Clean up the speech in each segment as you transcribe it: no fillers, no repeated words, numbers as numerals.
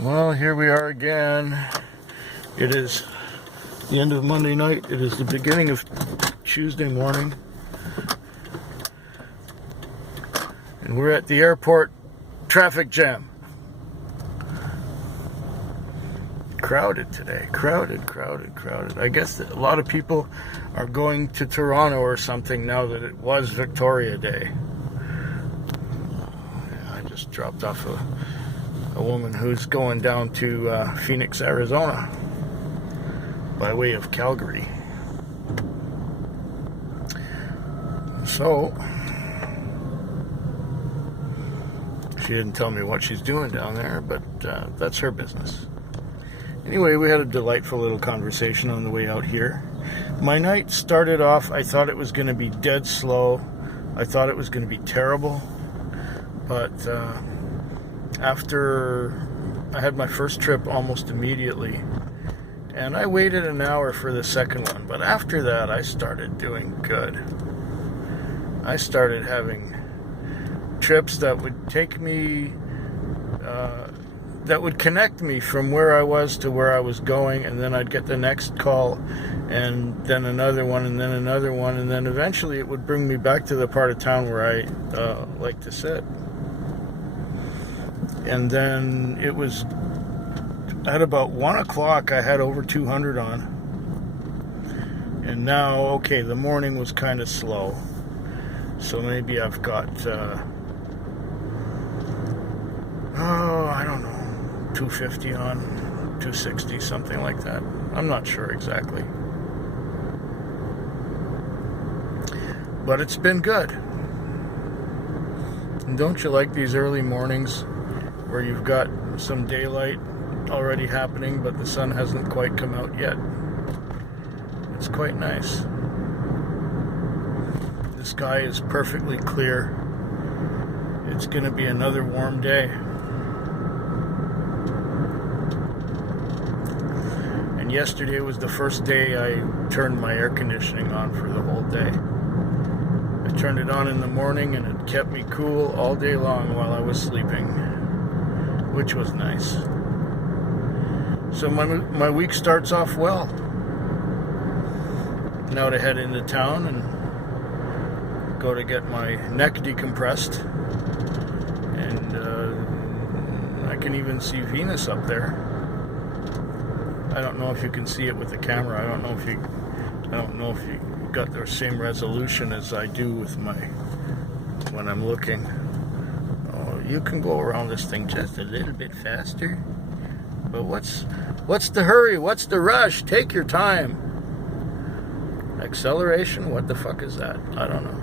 Well, here we are again. It is the end of Monday night. It is the beginning of Tuesday morning. And we're at the airport traffic jam. Crowded today. Crowded. I guess that a lot of people are going to Toronto or something now that it was Victoria Day. I just dropped off a woman who's going down to Phoenix, Arizona by way of Calgary. So she didn't tell me what she's doing down there, but that's her business. Anyway, we had a delightful little conversation on the way out here. My night started off, I thought it was going to be dead slow. I thought it was going to be terrible. But after I had my first trip almost immediately, and I waited an hour for the second one, but after that I started doing good. I started having trips that would take me, that would connect me from where I was to where I was going, and then I'd get the next call, and then another one, and then another one, and then eventually it would bring me back to the part of town where I like to sit. And then it was at about 1 o'clock I had over 200 on. And now, okay, the morning was kind of slow. So maybe I've got, I don't know, 250 on, 260, something like that. I'm not sure exactly. But it's been good. And don't you like these early mornings where you've got some daylight already happening, but the sun hasn't quite come out yet? It's quite nice. The sky is perfectly clear. It's going to be another warm day. And yesterday was the first day I turned my air conditioning on for the whole day. I turned it on in the morning and it kept me cool all day long while I was sleeping, which was nice. So my week starts off well. Now to head into town and go to get my neck decompressed. And I can even see Venus up there. I don't know if you can see it with the camera. I don't know if you got the same resolution as I do with when I'm looking. Oh, you can go around this thing just a little bit faster. But what's the hurry? What's the rush? Take your time. Acceleration? What the fuck is that? I don't know.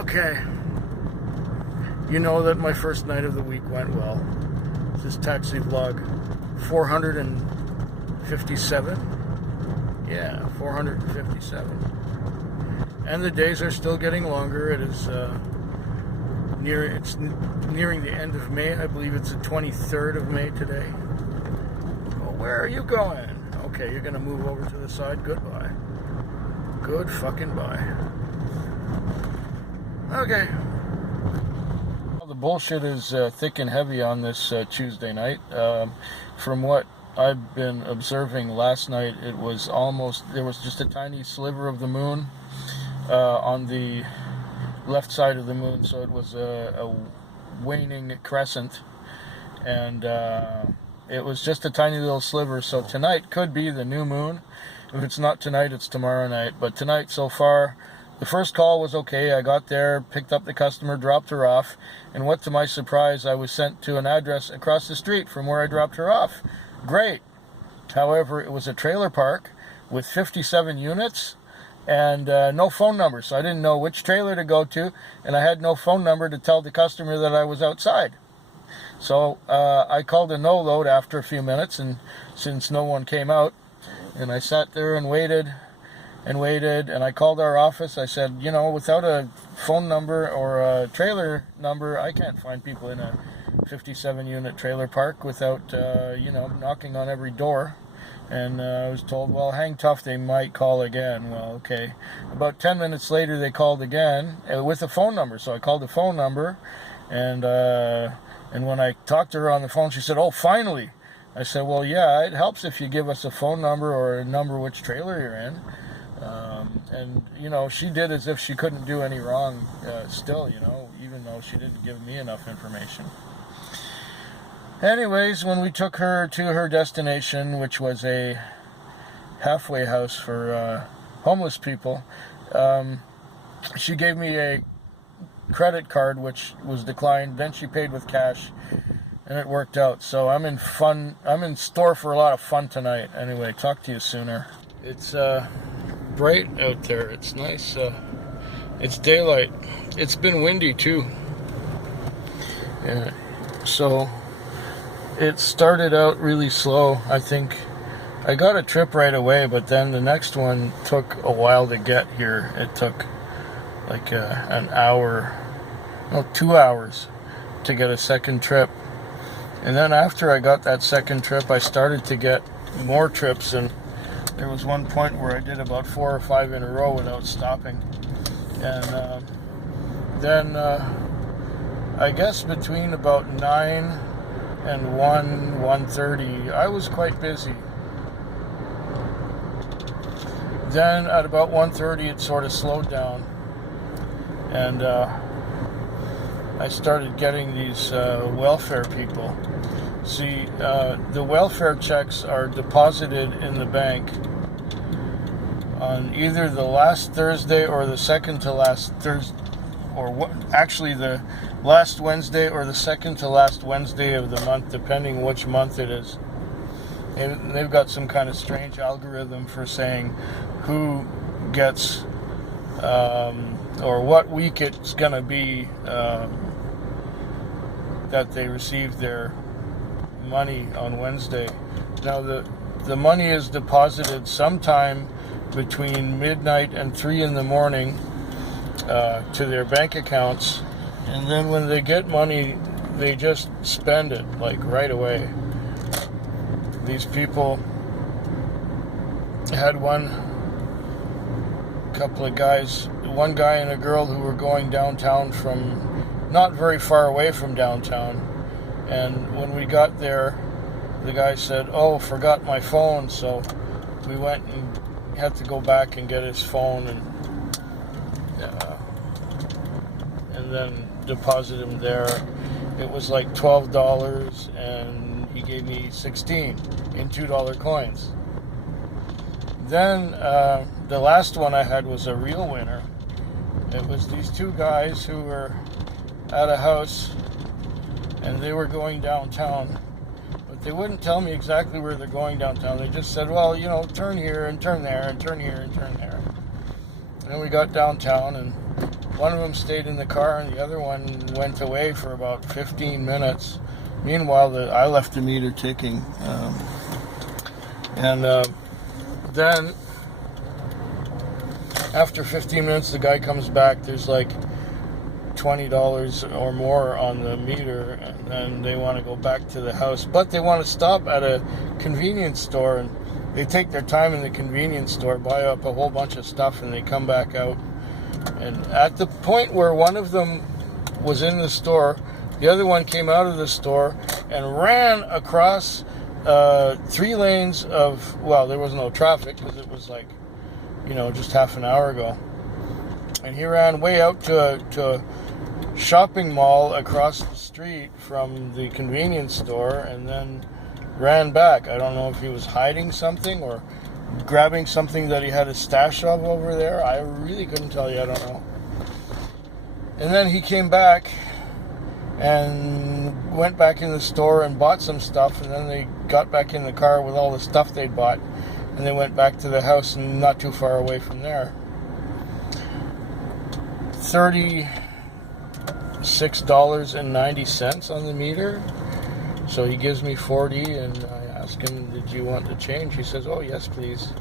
Okay. You know that my first night of the week went well. This is taxi vlog 457. Yeah, 457. And the days are still getting longer. It is it's nearing the end of May. I believe it's the 23rd of May today. Well, where are you going? Okay, you're going to move over to the side. Goodbye. Good fucking bye. Okay. Well, the bullshit is thick and heavy on this Tuesday night. From what I've been observing last night, there was just a tiny sliver of the moon on the left side of the moon, so it was a waning crescent, and it was just a tiny little sliver. So tonight could be the new moon. If it's not tonight, it's tomorrow night. But tonight, so far, the first call was okay. I got there, picked up the customer, dropped her off, and what to my surprise, I was sent to an address across the street from where I dropped her off. Great. However, it was a trailer park with 57 units and no phone number, so I didn't know which trailer to go to, and I had no phone number to tell the customer that I was outside. So I called a no load after a few minutes, and since no one came out, and I sat there and waited, and I called our office. I said, without a phone number or a trailer number, I can't find people in a 57 unit trailer park without knocking on every door. And I was told, well, hang tough, they might call again. Well, okay. About 10 minutes later, they called again with a phone number. So I called the phone number, and And when I talked to her on the phone, she said, "Oh, finally." I said, "Well, yeah, it helps if you give us a phone number or a number which trailer you're in." And, you know, she did as if she couldn't do any wrong still, you know, even though she didn't give me enough information. Anyways, when we took her to her destination, which was a halfway house for homeless people, she gave me a credit card, which was declined. Then she paid with cash, and it worked out. So I'm in store for a lot of fun tonight. Anyway, talk to you sooner. It's bright out there. It's nice. It's daylight. It's been windy too. So it started out really slow. I think I got a trip right away, but then the next one took a while to get here. It took like an hour, no, 2 hours to get a second trip. And then after I got that second trip, I started to get more trips, and there was one point where I did about 4 or 5 in a row without stopping. And then I guess between about 9 and 1:30, I was quite busy. Then at about 1:30, it sort of slowed down, and I started getting these welfare people. See, the welfare checks are deposited in the bank on either the last Thursday or the second to last Thursday, or actually the last Wednesday or the second to last Wednesday of the month, depending which month it is. And they've got some kind of strange algorithm for saying who gets or what week it's going to be that they receive their money on Wednesday. Now the money is deposited sometime between midnight and 3 in the morning to their bank accounts, and then when they get money, they just spend it like right away. These people had one guy and a girl who were going downtown from not very far away from downtown, and when we got there, the guy said, "Oh, forgot my phone," so we went and had to go back and get his phone and then deposit him there. It was like $12, and he gave me 16 in $2 coins. Then the last one I had was a real winner. It was these two guys who were at a house, and they were going downtown, but they wouldn't tell me exactly where they're going downtown. They just said, "Well, you know, turn here and turn there and turn here and turn there." And then we got downtown, and one of them stayed in the car, and the other one went away for about 15 minutes. Meanwhile, I left the meter ticking. Then, after 15 minutes, the guy comes back. There's like $20 or more on the meter, and then they want to go back to the house. But they want to stop at a convenience store, and they take their time in the convenience store, buy up a whole bunch of stuff, and they come back out. And at the point where one of them was in the store, the other one came out of the store and ran across 3 lanes of, well, there was no traffic because it was like, you know, just half an hour ago. And he ran way out to a shopping mall across the street from the convenience store and then ran back. I don't know if he was hiding something or grabbing something that he had a stash of over there. I really couldn't tell you. I don't know. And then he came back and went back in the store and bought some stuff, and then they got back in the car with all the stuff they'd bought, and they went back to the house and not too far away from there. $36.90 on the meter. So he gives me 40, and I ask him, "Did you want the change?" He says, "Oh, yes, please."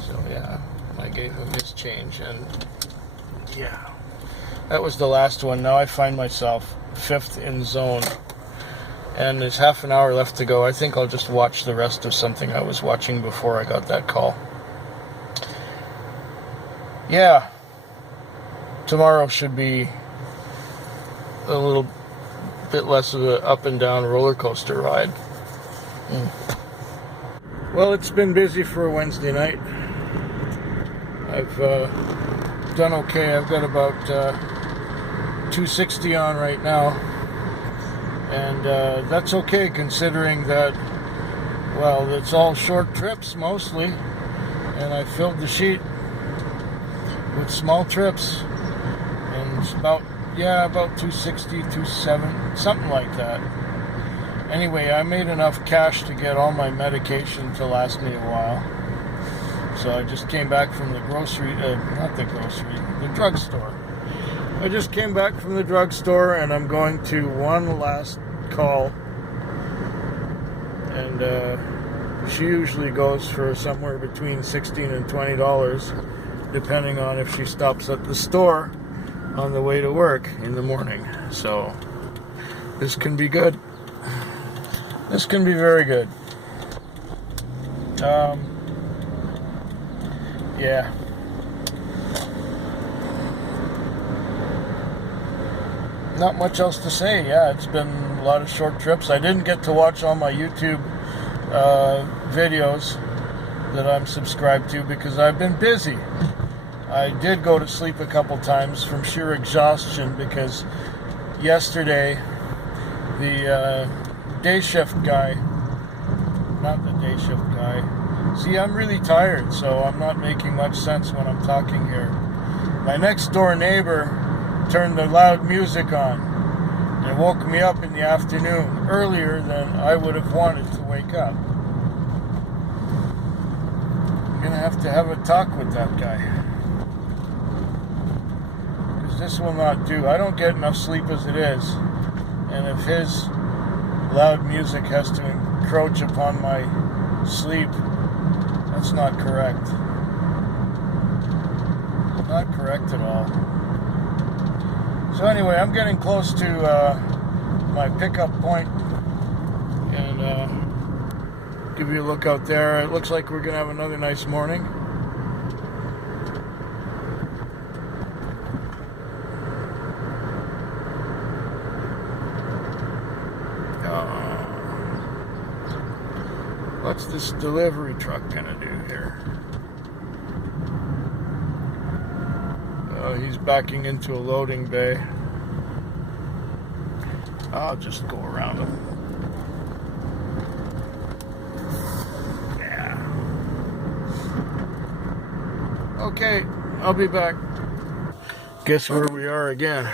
So yeah, I gave him his change, and yeah, that was the last one. Now I find myself 5th in zone, and there's half an hour left to go. I think I'll just watch the rest of something I was watching before I got that call. Yeah, tomorrow should be a little bit less of an up and down roller coaster ride. Well, it's been busy for a Wednesday night. I've done okay. I've got about 260 on right now, and that's okay considering that, well, it's all short trips mostly, and I filled the sheet with small trips, and it's about 260, 270, something like that. Anyway, I made enough cash to get all my medication to last me a while. So I just came back from the the drugstore. I just came back from the drugstore, and I'm going to one last call. And she usually goes for somewhere between $16 and $20, depending on if she stops at the store on the way to work in the morning. So this can be good. This can be very good. Yeah. Not much else to say. Yeah, it's been a lot of short trips. I didn't get to watch all my YouTube videos that I'm subscribed to because I've been busy. I did go to sleep a couple times from sheer exhaustion because yesterday the day shift guy, not the day shift guy, see, I'm really tired, so I'm not making much sense when I'm talking here. My next door neighbor turned the loud music on and woke me up in the afternoon earlier than I would have wanted to wake up. I'm gonna have a talk with that guy, because this will not do. I don't get enough sleep as it is, and if his loud music has to encroach upon my sleep, that's not correct. Not correct at all. So anyway, I'm getting close to my pickup point, and give you a look out there. It looks like we're going to have another nice morning. What's this delivery truck going to do here? He's backing into a loading bay. I'll just go around him. Yeah. Okay, I'll be back. Guess where we are again.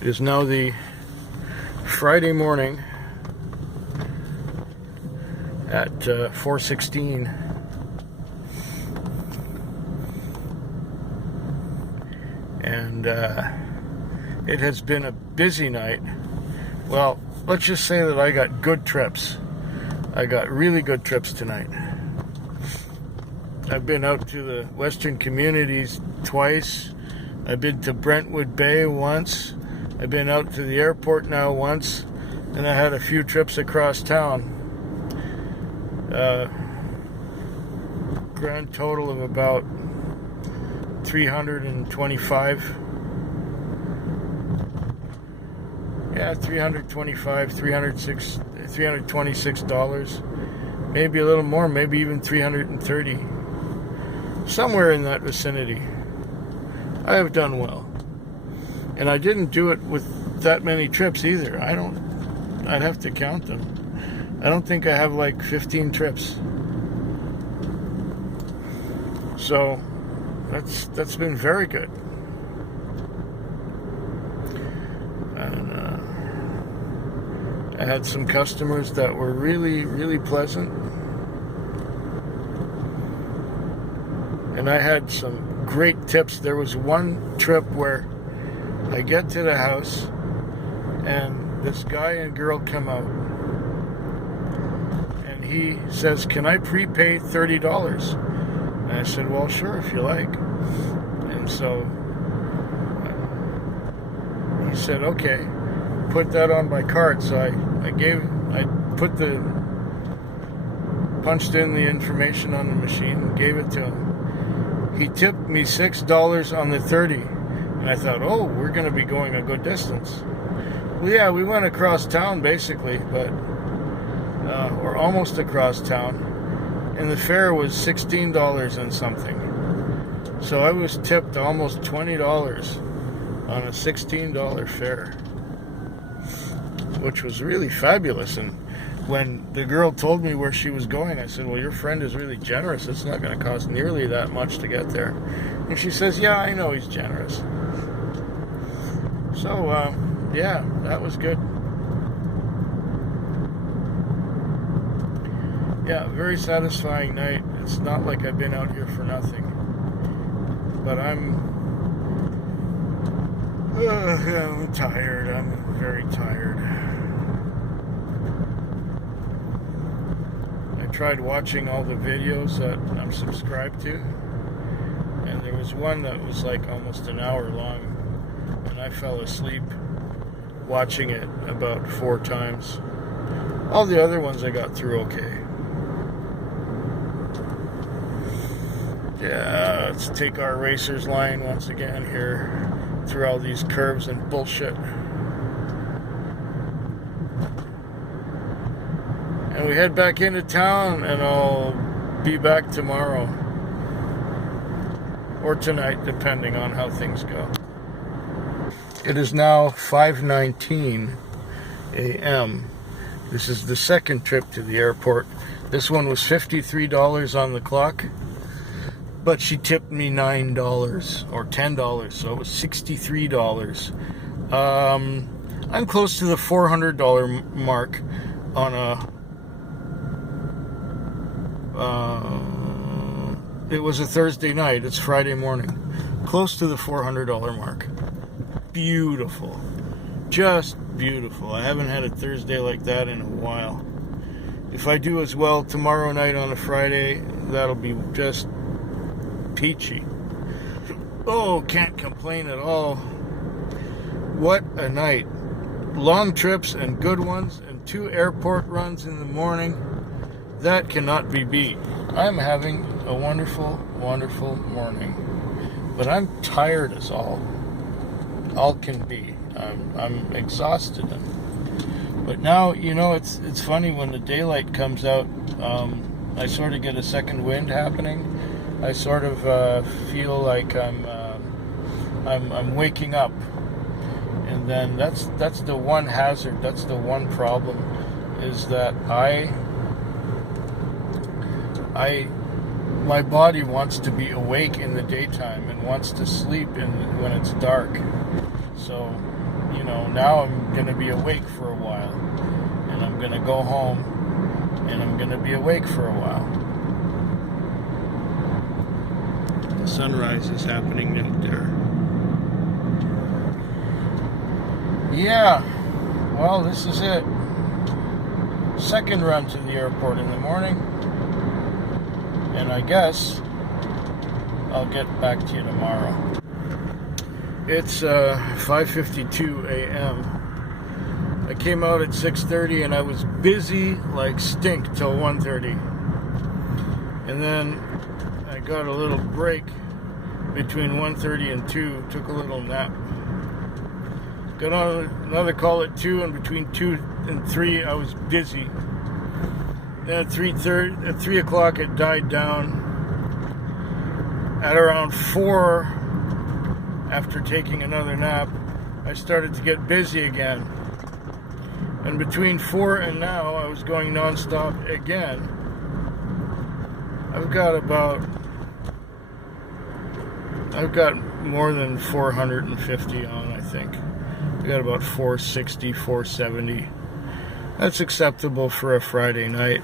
It is now the Friday morning at 4:16. And it has been a busy night. Well, let's just say that I got good trips. I got really good trips tonight. I've been out to the Western Communities twice. I've been to Brentwood Bay once. I've been out to the airport now once. And I had a few trips across town. Grand total of about 325. Yeah, $326. Maybe a little more, maybe even 330. Somewhere in that vicinity. I have done well. And I didn't do it with that many trips either. I'd have to count them. I don't think I have like 15 trips. So that's been very good. And I had some customers that were really, really pleasant. And I had some great tips. There was one trip where I get to the house and this guy and girl come out. And he says, "Can I prepay $30? And I said, "Well, sure, if you like." And so he said, "Okay, put that on my card." So I punched in the information on the machine and gave it to him. He tipped me $6 on the 30, And I thought, oh, we're going to be going a good distance. Well, yeah, we went across town basically, but or almost across town. And the fare was $16 and something. So I was tipped almost $20 on a $16 fare, which was really fabulous. And when the girl told me where she was going, I said, well, your friend is really generous. It's not going to cost nearly that much to get there. And she says, yeah, I know he's generous. So, yeah, that was good. Yeah, very satisfying night. It's not like I've been out here for nothing. But I'm tired. I'm very tired. I tried watching all the videos that I'm subscribed to, and there was one that was like almost an hour long, and I fell asleep watching it about 4 times. All the other ones I got through okay. Yeah, let's take our racer's line once again here through all these curves and bullshit. And we head back into town, and I'll be back tomorrow. Or tonight, depending on how things go. It is now 5:19 a.m. This is the second trip to the airport. This one was $53 on the clock. But she tipped me $9 or $10, so it was $63. I'm close to the $400 mark on a. It was a Thursday night. It's Friday morning. Close to the $400 mark. Beautiful, just beautiful. I haven't had a Thursday like that in a while. If I do as well tomorrow night on a Friday, that'll be just peachy. Oh, can't complain at all. What a night. Long trips and good ones, and 2 airport runs in the morning. That cannot be beat. I'm having a wonderful, wonderful morning. But I'm tired as all can be. I'm exhausted. But now, you know, it's funny when the daylight comes out, I sort of get a second wind happening. I sort of feel like I'm waking up, and then that's the one hazard. That's the one problem, is that my body wants to be awake in the daytime and wants to sleep when it's dark. So, you know, now I'm gonna be awake for a while, and I'm gonna go home, and I'm gonna be awake for a while. Sunrise is happening out there. Yeah, well, this is it. Second run to the airport in the morning, and I guess I'll get back to you tomorrow. It's 5:52 a.m. I came out at 6:30, and I was busy like stink till 1:30, and then I got a little break between 1:30 and 2, took a little nap. Got on another call at 2, and between 2 and 3 I was busy. Then at 3 o'clock it died down. At around 4, after taking another nap, I started to get busy again. And between 4 and now I was going non-stop again. I've got more than 450 on, I think. I got about 460, 470. That's acceptable for a Friday night,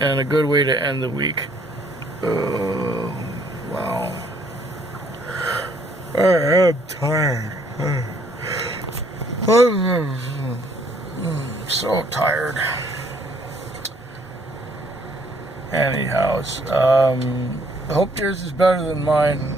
and a good way to end the week. Oh, wow. I am tired. I'm so tired. Anyhow, I hope yours is better than mine.